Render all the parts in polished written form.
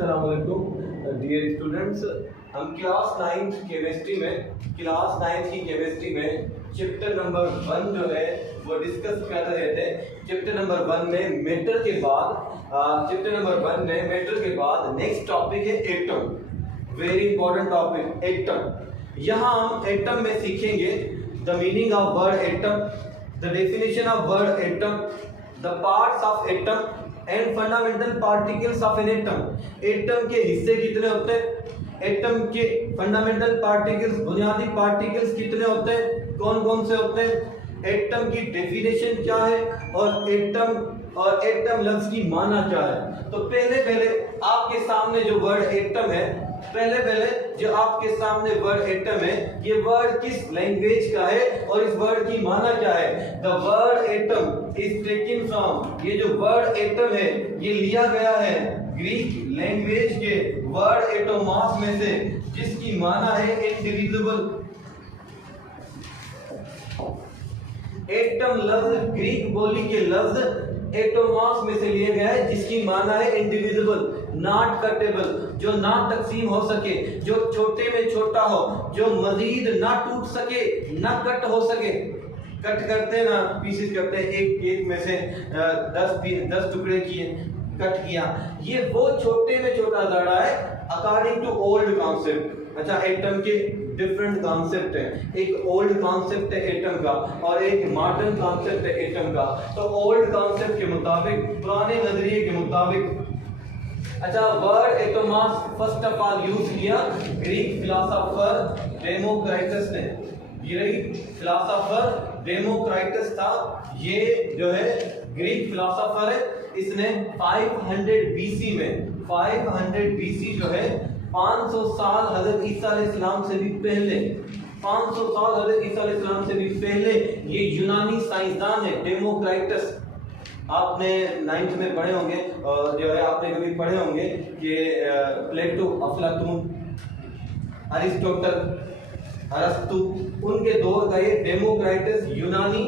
अस्सलाम वालेकुम dear students. हम क्लास 9 की केमिस्ट्री में चैप्टर नंबर 1 जो है वो डिस्कस कर रहे थे। चैप्टर नंबर 1 में मेटल के बाद नेक्स्ट टॉपिक है atom. Very important topic atom. यहाँ हम एटम में सीखेंगे the meaning of word atom, the definition of word atom, the parts of atom and fundamental particles of an atom. Atom के हिस्से कितने होते हैं, एटम के फंडामेंटल पार्टिकल्स, बुनियादी पार्टिकल्स कितने होते हैं, कौन कौन से होते हैं, एटम की डेफिनेशन क्या है और एटम लफ्ज की माना क्या है। तो पहले आपके सामने जो वर्ड एटम है, जो आपके सामने वर्ड एटम है, ये वर्ड किस लैंग्वेज का है और इस वर्ड की माना क्या है। The word atom is taken from, ये जो वर्ड एटम है ये लिया गया है ग्रीक लैंग्वेज के वर्ड एटोमास में से, जिसकी माना है इंडिविजुअल। एटम लफ्ज ग्रीक बोली के लफ्ज एटोमास में से लिया गया है, जिसकी माना है इंडिविजुअल, नॉट कटेबल, जो ना तकसीम हो सके, जो छोटे में छोटा हो, जो मजीद ना टूट सके, ना कट हो सके। कट करते हैं ना, पीसेस करते हैं, एक में से 10 टुकड़े किए, कट किया, ये वो छोटे में छोटा जरा है अकॉर्डिंग टू ओल्ड कॉन्सेप्ट। अच्छा, एटम के डिफरेंट कॉन्सेप्ट है, एक ओल्ड कॉन्सेप्ट है एटम का और एक मॉडर्न कॉन्सेप्ट है एटम का। तो ओल्ड कॉन्सेप्ट के मुताबिक, पुराने नजरिए के मुताबिक, अच्छा, word atomos first of all use किया ग्रीक फिलोसोफर डेमोक्राइटस ने। ग्रीक फिलोसोफर डेमोक्राइटस था, ये जो है ग्रीक फिलोसोफर है, इसने 500 बीसी में, 500 बीसी जो है 500 साल हजरत ईसा अलैहिस्सलाम से भी पहले, 500 साल हजरत ईसा अलैहिस्सलाम से भी पहले ये यूनानी साइंसदान है डेमोक्राइटस। आपने 9th में पढ़े होंगे और जो है आपने कभी पढ़े होंगे कि प्लेटो, अफलातून, अरिस्टोटल, अरस्तु, उनके दौर का ये डेमोक्राइटस यूनानी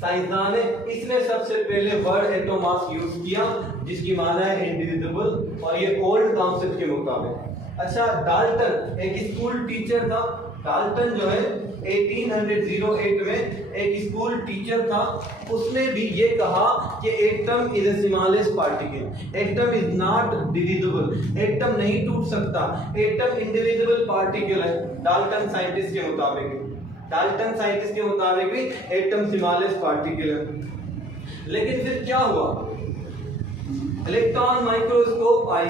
साइंसदान है। इसने सबसे पहले वर्ड एटोमास यूज किया, जिसकी माना है इंडिविजुअल, और ये ओल्ड कॉन्सेप्ट के मुताबिक। अच्छा, डाल्टन एक स्कूल टीचर था। डाल्टन जो है 1808 में एक स्कूल टीचर था, उसने भी ये कहा कि atom is a smallest particle, atom is not divisible, atom नहीं टूट सकता, एटम इंडिविजुअल पार्टिकल है। डाल्टन साइंटिस्ट के मुताबिक भी एटम स्मॉलेस्ट पार्टिकल है। लेकिन फिर क्या हुआ, इलेक्ट्रॉन माइक्रोस्कोप आई।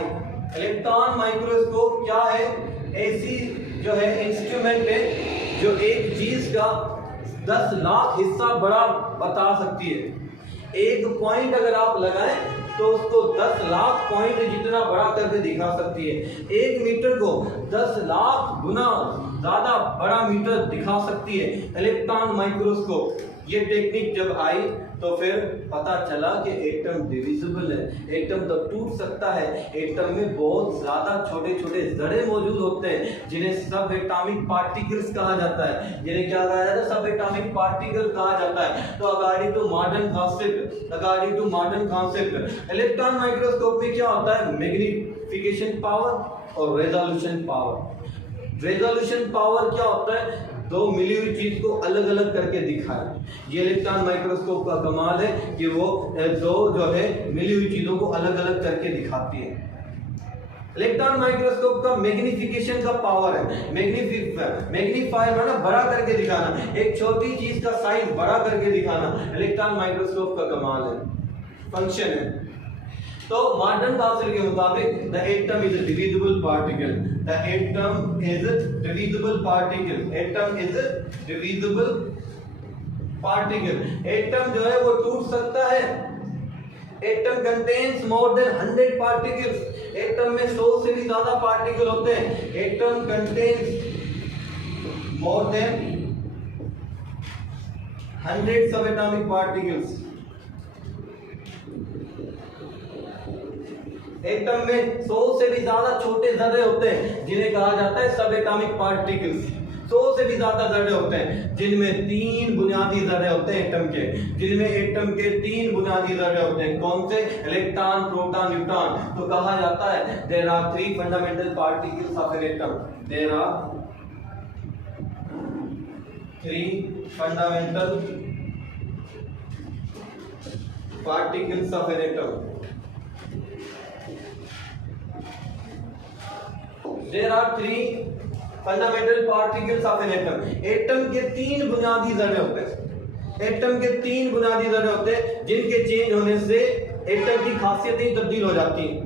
इलेक्ट्रॉन माइक्रोस्कोप क्या है, ऐसी जो है इंस्ट्रूमेंट है जो एक चीज का 10 लाख हिस्सा बड़ा बता सकती है। एक पॉइंट अगर आप लगाएं तो उसको 10 लाख पॉइंट जितना बड़ा करके दिखा सकती है। 1 मीटर को 10 लाख गुना ज्यादा बड़ा मीटर दिखा सकती है इलेक्ट्रॉन माइक्रोस्कोप। ये टेक्निक जब आई तो फिर पता चला कि एटम डिविजिबल है, एटम तो टूट सकता है। एटम में बहुत ज्यादा छोटे छोटे जड़े मौजूद होते हैं, जिन्हें सब एटॉमिक पार्टिकल्स कहा जाता है। जिन्हें क्या कहा जाता है, सब एटॉमिक पार्टिकल कहा जाता है। तो according to modern concept electron microscope में क्या होता है, मैग्निफिकेशन पावर और रेजोल्यूशन पावर। रेजोल्यूशन पावर क्या होता है, 2 मिली हुई चीज को अलग अलग करके दिखाए। ये इलेक्ट्रॉन माइक्रोस्कोप का कमाल है कि वो 2 जो है मिली हुई चीजों को अलग अलग करके दिखाती है। इलेक्ट्रॉन माइक्रोस्कोप का मैग्निफिकेशन का पावर है, मैग्नीफायर माना बड़ा करके दिखाना, एक छोटी चीज का साइज बड़ा करके दिखाना इलेक्ट्रॉन माइक्रोस्कोप का कमाल है, फंक्शन है। तो मॉडर्न कॉन्सेप्ट के मुताबिक the atom is a divisible particle, the atom is a divisible particle, atom is a divisible particle. Atom जो है वो टूट सकता है। Atom contains more than 100 particles, atom में 100 से भी ज्यादा पार्टिकल होते हैं। एटम कंटेन्स मोर देन 100 सब एटॉमिक पार्टिकल्स। एटम में 100 से भी ज्यादा छोटे जर्रे होते हैं, जिन्हें कहा जाता है सब एटॉमिक पार्टिकल्स। 100 से भी ज्यादा जर्रे होते हैं, जिनमें 3 बुनियादी जर्रे होते हैं एटम के, जिनमें एटम के 3 बुनियादी जर्रे होते हैं। कौन से? Electron, proton, neutron. तो कहा जाता है there are 3 fundamental particles of an atom, there are 3 fundamental particles of an atom. There are 3 fundamental particles of an atom. Atom के 3 बुनियादी जर्रे होते हैं। एटम के 3 बुनियादी जर्रे होते हैं जिनके चेंज होने से एटम की खासियतें तब्दील हो जाती हैं।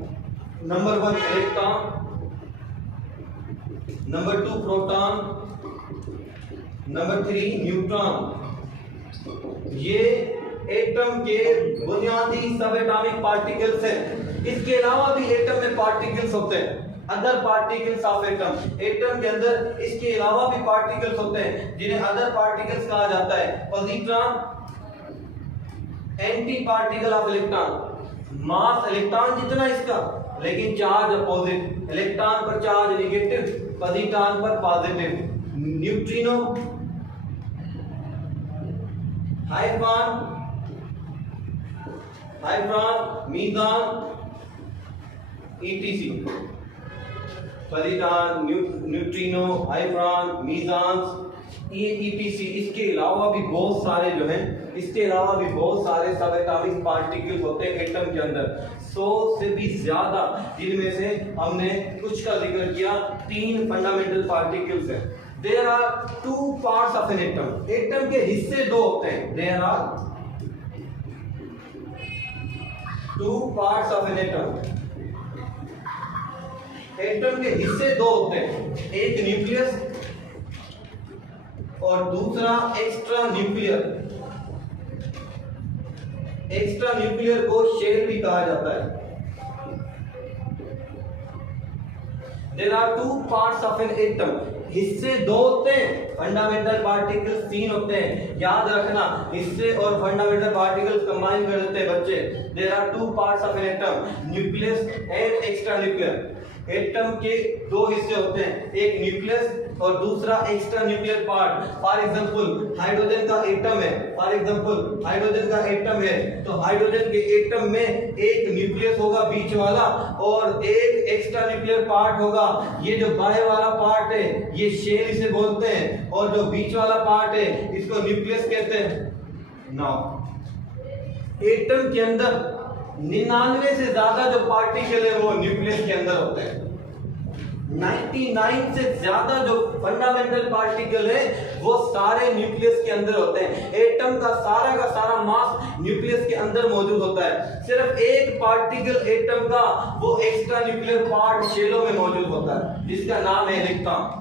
Number 1 electron, number 2 proton, number 3 neutron. ये एटम के बुनियादी सब एटॉमिक पार्टिकल्स हैं। इसके अलावा भी एटम में पार्टिकल्स होते हैं, other particles of atom. Atom के अंदर इसके अलावा भी पार्टिकल्स होते हैं जिन्हें अदर पार्टिकल्स कहा जाता है। Positron, anti particle of electron. Mass electron जितना इसका, लेकिन चार्ज अपोजिट। इलेक्ट्रॉन पर चार्ज नेगेटिव, पॉजिट्रॉन पर positive. Neutrino, hadron, meson, ETC। Positron, neutrino, hadron, mesons, ये ETC। इसके अलावा भी बहुत सारे जो हैं, इसके अलावा भी बहुत सारे सब एटॉमिक पार्टिकल्स होते हैं एटम के अंदर, 100 से भी ज्यादा, जिनमें से हमने कुछ का जिक्र किया। 3 फंडामेंटल पार्टिकल्स हैं। There are 2 parts of an atom. Atom के हिस्से 2 होते हैं। There are 2 parts of an atom. Atom के हिस्से 2 होते हैं, एक न्यूक्लियस और दूसरा एक्स्ट्रा न्यूक्लियर। एक्स्ट्रा न्यूक्लियर को शेल भी कहा जाता है। There are 2 parts of an atom. हिस्से 2 होते हैं, फंडामेंटल पार्टिकल्स 3 होते हैं। याद रखना, हिस्से और फंडामेंटल पार्टिकल्स कंबाइन कर देते हैं बच्चे। There are 2 parts of an atom, nucleus and extra nuclear. Atom के 2 हिस्से होते हैं, एक न्यूक्लियस और दूसरा extra nuclear part. For example hydrogen का एटम है, हाइड्रोजन का एटम है, तो हाइड्रोजन के एटम में एक न्यूक्लियस होगा बीच वाला और एक एक्स्ट्रा न्यूक्लियर पार्ट होगा। ये जो बाहर वाला पार्ट है ये शेल इसे बोलते हैं, और जो बीच वाला पार्ट है इसको न्यूक्लियस कहते हैं। नाउ एटम के अंदर 99 से ज्यादा जो पार्टिकल है वो न्यूक्लियस के अंदर होते हैं। 99 से ज्यादा जो फंडामेंटल पार्टिकल है वो सारे न्यूक्लियस के अंदर होते हैं। एटम का सारा मास न्यूक्लियस के अंदर मौजूद होता है। सिर्फ एक पार्टिकल एटम का, वो एक्स्ट्रा न्यूक्लियर पार्ट शेलों में मौजूद होता है, जिसका नाम है इलेक्ट्रॉन।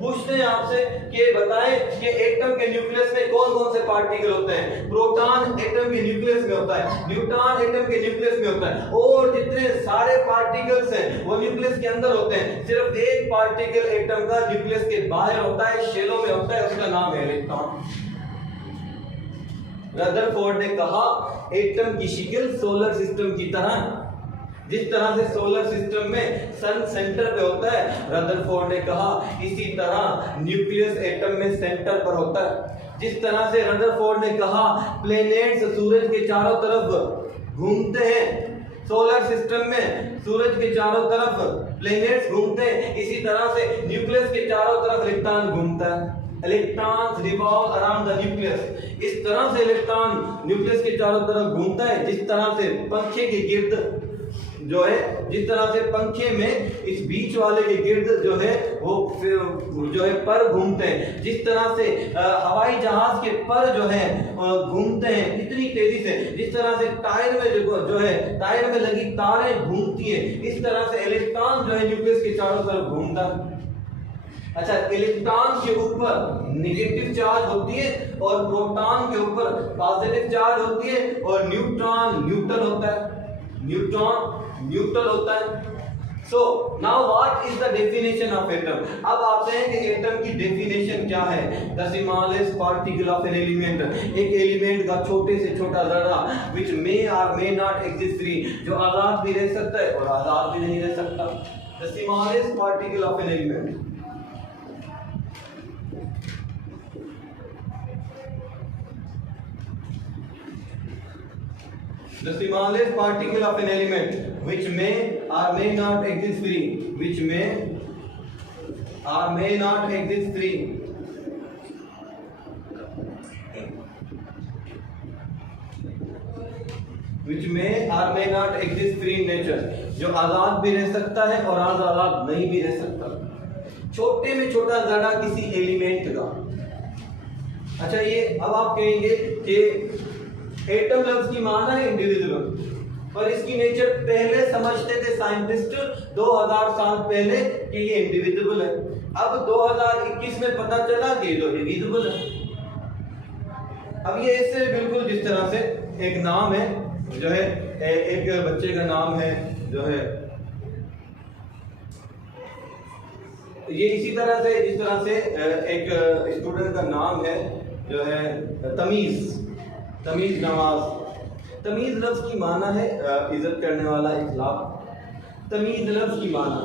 पूछते हैं आपसे कि बताएं कि एटम के न्यूक्लियस में कौन कौन से पार्टिकल होते हैं। प्रोटॉन एटम के न्यूक्लियस में होता है, न्यूट्रॉन एटम के न्यूक्लियस में होता है, और जितने सारे पार्टिकल्स हैं वो न्यूक्लियस के अंदर होते हैं। सिर्फ एक पार्टिकल एटम का न्यूक्लियस के बाहर होता है, शेलों में होता है, उसका नाम है इलेक्ट्रॉन। रदरफोर्ड ने कहा एटम की शक्ल सोलर सिस्टम की तरह, जिस तरह से सोलर सिस्टम में सन सेंटर पे होता है, रदरफोर्ड ने कहा इसी तरह न्यूक्लियस एटम में सेंटर पर होता है। जिस तरह से रदरफोर्ड ने कहा प्लैनेट्स सूरज के चारों तरफ घूमते हैं, सोलर सिस्टम में सूरज के चारों तरफ प्लैनेट्स घूमते हैं, इसी तरह से न्यूक्लियस के चारों तरफ इलेक्ट्रॉन घूमता है। Electrons revolve around the nucleus. इस तरह से इलेक्ट्रॉन न्यूक्लियस के चारों तरफ घूमता है, जिस तरह से पंखे के गिर्द जो है, जिस तरह से पंखे में इस बीच वाले के गिर्द जो है वो जो है पर घूमते हैं, जिस तरह से हवाई जहाज के पर जो है घूमते हैं इतनी तेजी से, जिस तरह से टायर में जो है टायर में लगी तारें घूमती हैं, इस तरह से इलेक्ट्रॉन जो है न्यूक्लियस के चारों तरफ घूमता है। अच्छा, इलेक्ट्रॉन के ऊपर नेगेटिव चार्ज होती है और प्रोटॉन के ऊपर पॉजिटिव चार्ज होती है, और न्यूट्रॉन न्यूट्रल होता है, न्यूट्रॉन न्यूट्रल होता है। So now what is the definition of atom. अब आते हैं कि एटम की डेफिनेशन क्या है। The smallest particle of an element, एक एलिमेंट का छोटे से छोटा जर्रा व्हिच मे और मे नॉट एग्जिस्ट फ्री, जो आजाद भी रह सकता है और आजाद भी नहीं रह सकता। The smallest particle of an element, The smallest particle of an element which may or may not exist free, which may or may not exist free, which may or may not exist free in nature, जो आजाद भी रह सकता है और आजाद नहीं भी रह सकता। छोटे में छोटा जरा किसी एलिमेंट का। अच्छा, ये अब आप कहेंगे कि एटम लफ्ज की माना है इंडिविजुअल, पर इसकी नेचर पहले समझते थे साइंटिस्ट 2000 साल पहले कि ये इंडिविजुअल है। अब 2021 में पता चला कि ये तो डिविजिबल है। अब ये इससे बिल्कुल जिस तरह से एक नाम है, जो है एक बच्चे का नाम है, जो है ये इसी तरह से जिस तरह से एक स्टूडेंट का नाम है जो है तमीज नवाज। तमीज लफ्ज की माना है इज्जत करने वाला, इखलाक। तमीज लफ्ज की माना,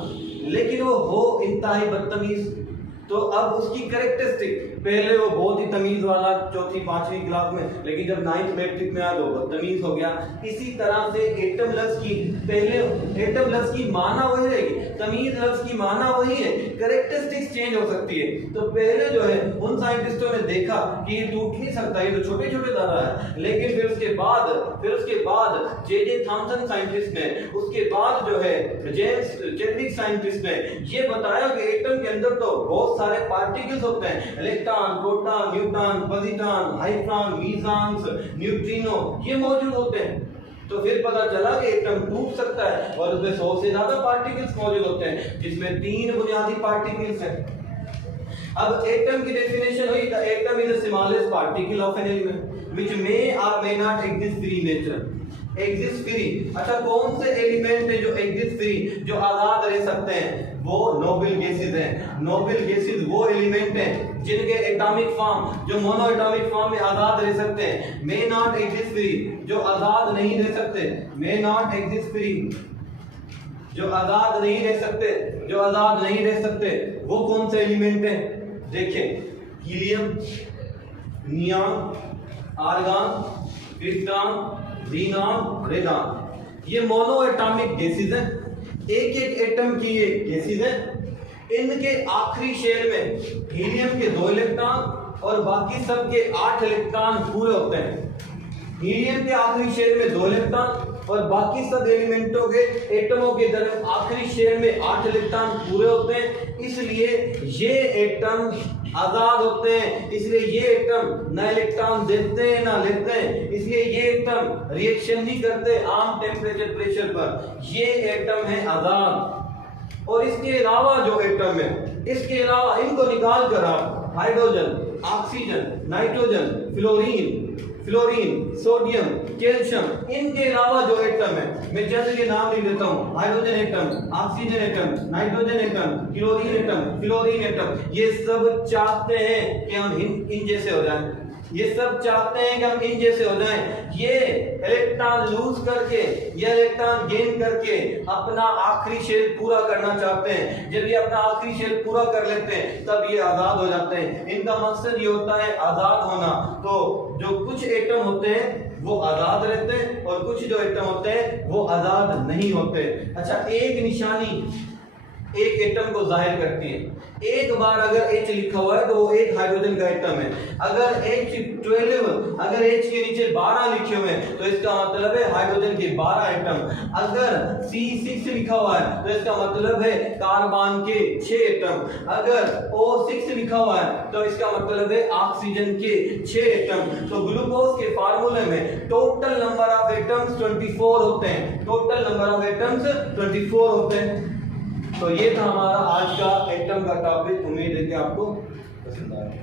लेकिन वो हो इंतहाई बदतमीज, तो अब उसकी कैरेक्टरिस्टिक, पहले वो बहुत ही तमीज वाला चौथी पांचवी क्लास में, लेकिन जब 9th मैट्रिक में आया तो बदतमीज हो गया। इसी तरह से एटम लफ्ज की पहले एटम लफ्ज की माना वही रहेगी, तमीज लफ्ज की माना वही है, कैरेक्टरिस्टिक्स चेंज हो सकती है। तो पहले जो है उन साइंटिस्टों ने देखा कि ये टूट नहीं सकता, ये तो छोटे छोटे तारा है, लेकिन फिर उसके बाद जे थॉमसन साइंटिस्ट ने, उसके बाद जो है जेम्स चेडविक साइंटिस्ट ने ये बताया कि एटम के अंदर तो बहुत सारे पार्टिकल्स होते हैं, electron, proton, neutron, positron, hadron, mesons, neutrino, ये मौजूद होते हैं। तो फिर पता चला कि एटम टूट सकता है और उसमें 100 से ज्यादा पार्टिकल्स मौजूद होते हैं, जिसमें 3 बुनियादी पार्टिकल्स हैं। अब एटम की डेफिनेशन हुई, the atom is the smallest particle of an element which may और may not exist free nature. Exist free, अच्छा कौन से एलिमेंट है जो एग्जिस्ट फ्री, जो आजाद रह सकते हैं? वो नोबल गैसेस हैं। नोबल गैसेस वो एलिमेंट हैं जिनके एटॉमिक फॉर्म, जो मोनो एटॉमिक फॉर्म में आजाद रह सकते हैं। मे नॉट एग्जिस्ट फ्री, जो आजाद नहीं रह सकते। मे नॉट एग्जिस्ट फ्री, जो आजाद नहीं रह सकते, जो आजाद नहीं रह सकते, वो कौन से एलिमेंट हैं? देखिए, helium, neon, argon, krypton, xenon, radon, ये मोनो एटॉमिक गैसेस हैं। एक एक एटम की ये गैसेस हैं। इनके आखिरी शेल में हीलियम के 2 इलेक्ट्रॉन और बाकी सब के 8 इलेक्ट्रॉन पूरे होते हैं। हीलियम के आखिरी शेल में 2 इलेक्ट्रॉन और बाकी सब एलिमेंटों के एटमों के दरमियान आखिरी शेल में 8 इलेक्ट्रॉन पूरे होते हैं। इसलिए ये एटम आजाद होते हैं, इसलिए ये एटम ना इलेक्ट्रॉन देते हैं ना लेते हैं, इसलिए ये एटम रिएक्शन नहीं करते आम टेम्परेचर प्रेशर पर। ये एटम है आजाद। और इसके अलावा जो एटम है, इसके अलावा इनको निकाल कर आप hydrogen, oxygen, nitrogen, fluorine, sodium, calcium, इनके अलावा जो एटम है, मैं जल्द के नाम लिख देता हूँ, hydrogen atom, oxygen atom, nitrogen atom, fluorine atom, ये सब चाहते हैं कि हम इन जैसे हो जाएं। ये सब चाहते हैं कि हम इन जैसे हो जाएं। ये इलेक्ट्रॉन लूज करके या इलेक्ट्रॉन गेन करके अपना आखिरी शेल पूरा करना चाहते हैं। जब ये अपना आखिरी शेल पूरा कर लेते हैं तब ये आजाद हो जाते हैं। इनका मकसद ये होता है आजाद होना। तो जो कुछ एटम होते हैं वो आजाद रहते हैं और कुछ जो एटम होते हैं वो आजाद नहीं होते। अच्छा, एक निशानी एक एटम को जाहिर करती है। एक बार अगर H लिखा हुआ है तो वो एक हाइड्रोजन का एटम है। अगर H12, अगर H के नीचे 12 लिखे हुए हैं तो इसका मतलब है हाइड्रोजन के 12 एटम। अगर C6 लिखा हुआ है तो इसका मतलब है कार्बन के 6 एटम। अगर O6 लिखा हुआ है तो इसका मतलब है ऑक्सीजन के 6 एटम। तो ग्लूकोज के फार्मूले में टोटल नंबर ऑफ एटम्स 24 होते हैं। टोटल नंबर ऑफ एटम्स 24 होते हैं। तो ये था हमारा आज का एटम का टॉपिक। उम्मीद है कि आपको पसंद आया।